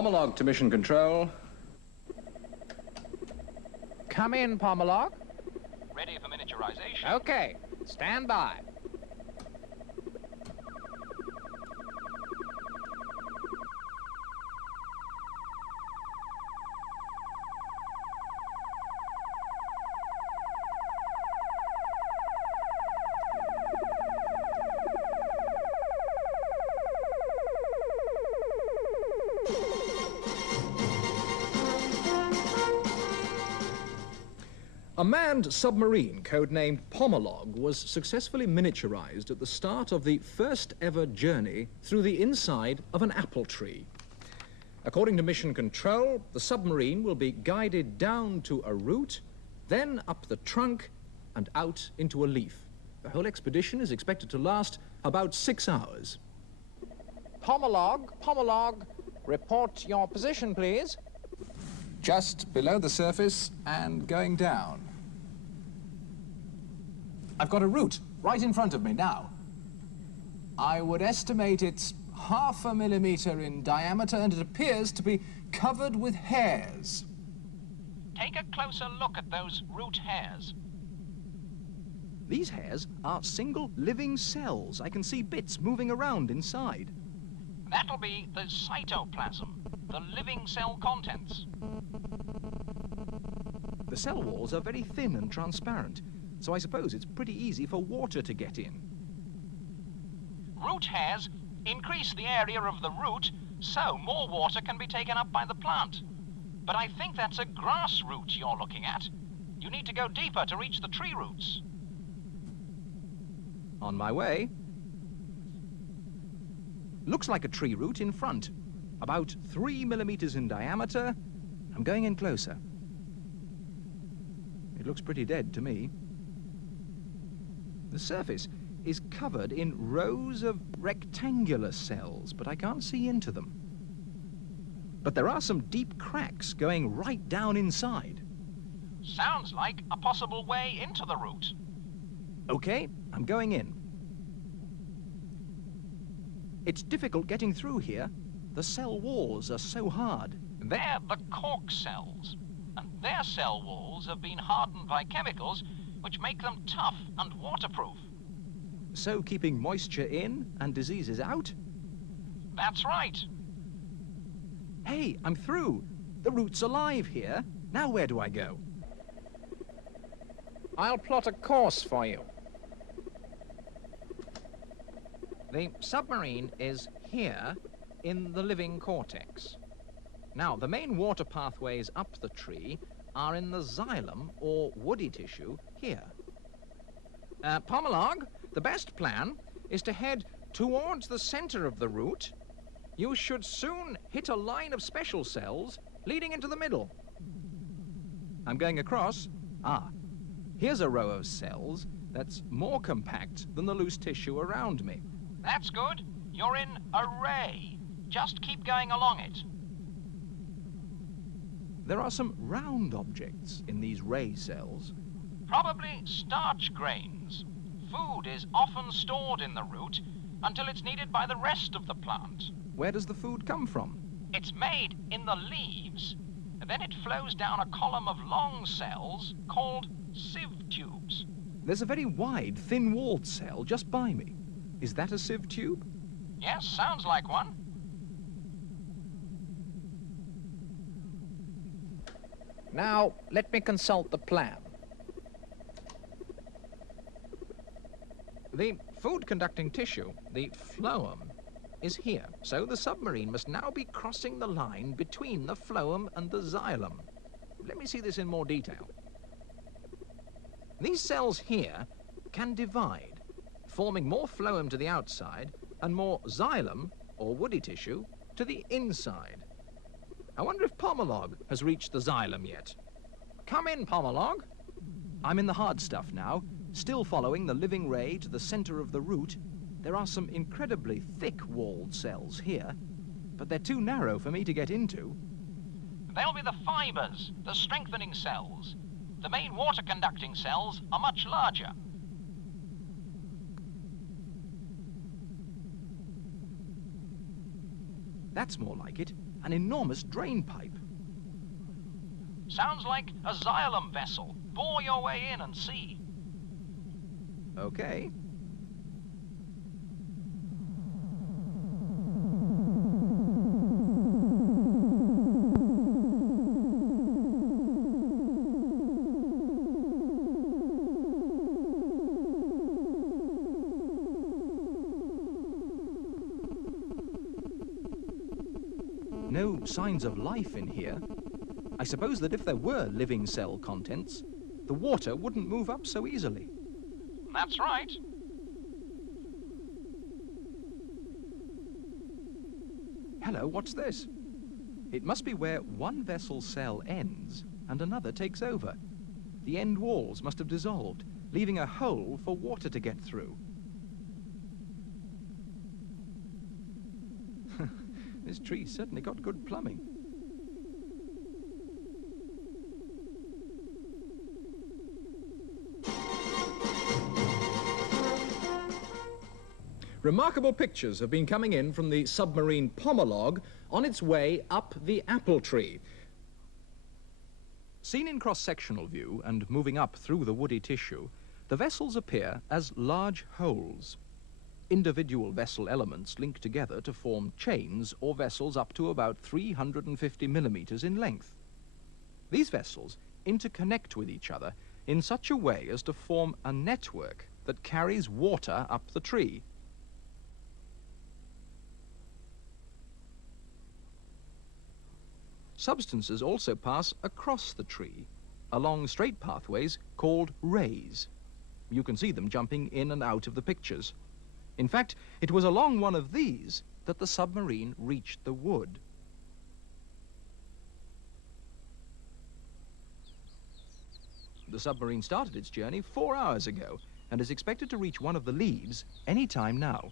Pomolog to mission control. Come in, Pomolog. Ready for miniaturization. Okay, stand by. A manned submarine, codenamed Pomolog, was successfully miniaturized at the start of the first ever journey through the inside of an apple tree. According to mission control, the submarine will be guided down to a root, then up the trunk and out into a leaf. The whole expedition is expected to last about 6 hours. Pomolog, report your position, please. Just below the surface and going down. I've got a root right in front of me now. I would estimate it's 0.5 millimeter in diameter, and it appears to be covered with hairs. Take a closer look at those root hairs. These hairs are single living cells. I can see bits moving around inside. That'll be the cytoplasm, the living cell contents. The cell walls are very thin and transparent, so I suppose it's pretty easy for water to get in. Root hairs increase the area of the root, so more water can be taken up by the plant. But I think that's a grass root you're looking at. You need to go deeper to reach the tree roots. On my way. Looks like a tree root in front, about 3 millimeters in diameter. I'm going in closer. It looks pretty dead to me. The surface is covered in rows of rectangular cells, but I can't see into them. But there are some deep cracks going right down inside. Sounds like a possible way into the root. Okay, I'm going in. It's difficult getting through here. The cell walls are so hard. They're the cork cells, and their cell walls have been hardened by chemicals which make them tough and waterproof. So keeping moisture in and diseases out? That's right. Hey, I'm through. The root's alive here. Now where do I go? I'll plot a course for you. The submarine is here in the living cortex. Now, the main water pathways up the tree are in the xylem, or woody tissue, here. Pomolog, the best plan is to head towards the center of the root. You should soon hit a line of special cells leading into the middle. I'm going across. Here's a row of cells that's more compact than the loose tissue around me. That's good. You're in a ray. Just keep going along it. There are some round objects in these ray cells. Probably starch grains. Food is often stored in the root until it's needed by the rest of the plant. Where does the food come from? It's made in the leaves, and then it flows down a column of long cells called sieve tubes. There's a very wide, thin-walled cell just by me. Is that a sieve tube? Yes, sounds like one. Now, let me consult the plan. The food-conducting tissue, the phloem, is here, so the submarine must now be crossing the line between the phloem and the xylem. Let me see this in more detail. These cells here can divide, forming more phloem to the outside and more xylem, or woody tissue, to the inside. I wonder if Pomolog has reached the xylem yet. Come in, Pomolog. I'm in the hard stuff now, still following the living ray to the center of the root. There are some incredibly thick-walled cells here, but they're too narrow for me to get into. They'll be the fibers, the strengthening cells. The main water-conducting cells are much larger. That's more like it. an enormous drain pipe. Sounds like a xylem vessel. Bore your way in and see. Okay. No signs of life in here. I suppose that if there were living cell contents, the water wouldn't move up so easily. That's right. Hello, what's this? It must be where one vessel's cell ends and another takes over. The end walls must have dissolved, leaving a hole for water to get through. This tree's certainly got good plumbing. Remarkable pictures have been coming in from the submarine Pomolog on its way up the apple tree. Seen in cross-sectional view and moving up through the woody tissue, the vessels appear as large holes. Individual vessel elements link together to form chains or vessels up to about 350 millimeters in length. These vessels interconnect with each other in such a way as to form a network that carries water up the tree. Substances also pass across the tree, along straight pathways called rays. You can see them jumping in and out of the pictures. In fact, it was along one of these that the submarine reached the wood. The submarine started its journey 4 hours ago and is expected to reach one of the leaves any time now.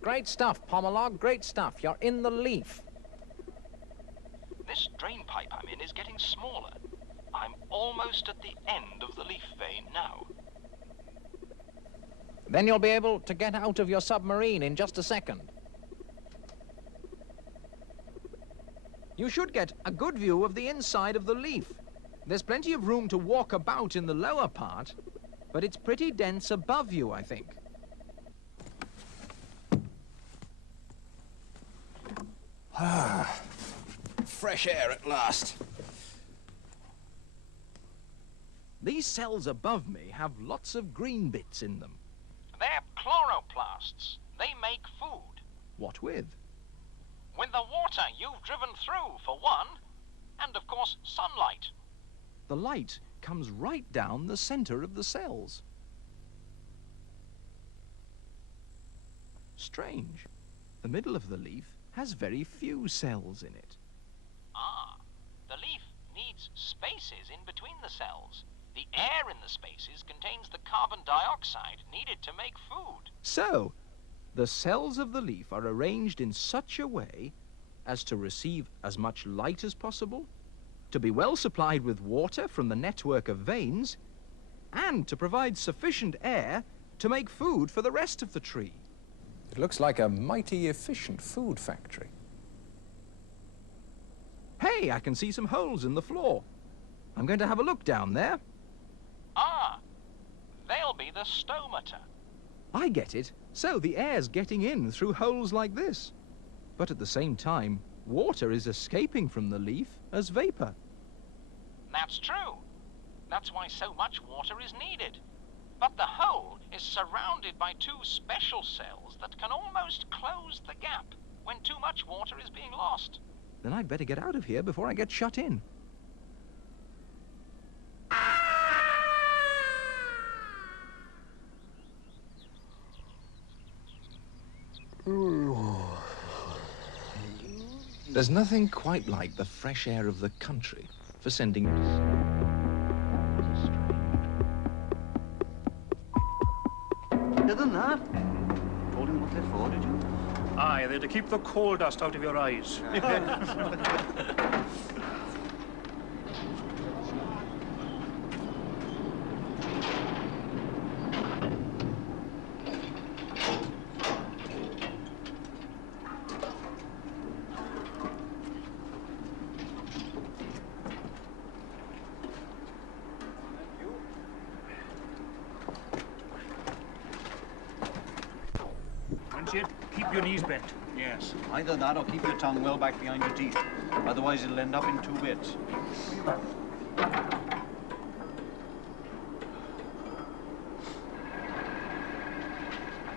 Great stuff, Pomolog, great stuff. You're in the leaf. This drain pipe I'm in is getting smaller. I'm almost at the end of the leaf vein now. Then you'll be able to get out of your submarine in just a second. You should get a good view of the inside of the leaf. There's plenty of room to walk about in the lower part, but it's pretty dense above you, I think. Fresh air at last. These cells above me have lots of green bits in them. They're chloroplasts. They make food. What with? With the water you've driven through, for one, and of course sunlight. The light comes right down the center of the cells. Strange. The middle of the leaf has very few cells in it. Ah, the leaf needs spaces in between the cells. The air in the spaces contains the carbon dioxide needed to make food. So, the cells of the leaf are arranged in such a way as to receive as much light as possible, to be well supplied with water from the network of veins, and to provide sufficient air to make food for the rest of the tree. It looks like a mighty efficient food factory. Hey, I can see some holes in the floor. I'm going to have a look down there. Ah, they'll be the stomata. I get it. So the air's getting in through holes like this. But at the same time, water is escaping from the leaf as vapor. That's true. That's why so much water is needed. But the hole is surrounded by two special cells that can almost close the gap when too much water is being lost. Then I'd better get out of here before I get shut in. There's nothing quite like the fresh air of the country for sending... Other than that, told him what they're for, did you? Aye, they're to keep the coal dust out of your eyes. Keep your knees bent. Yes, either that or keep your tongue well back behind your teeth. Otherwise it'll end up in 2 bits.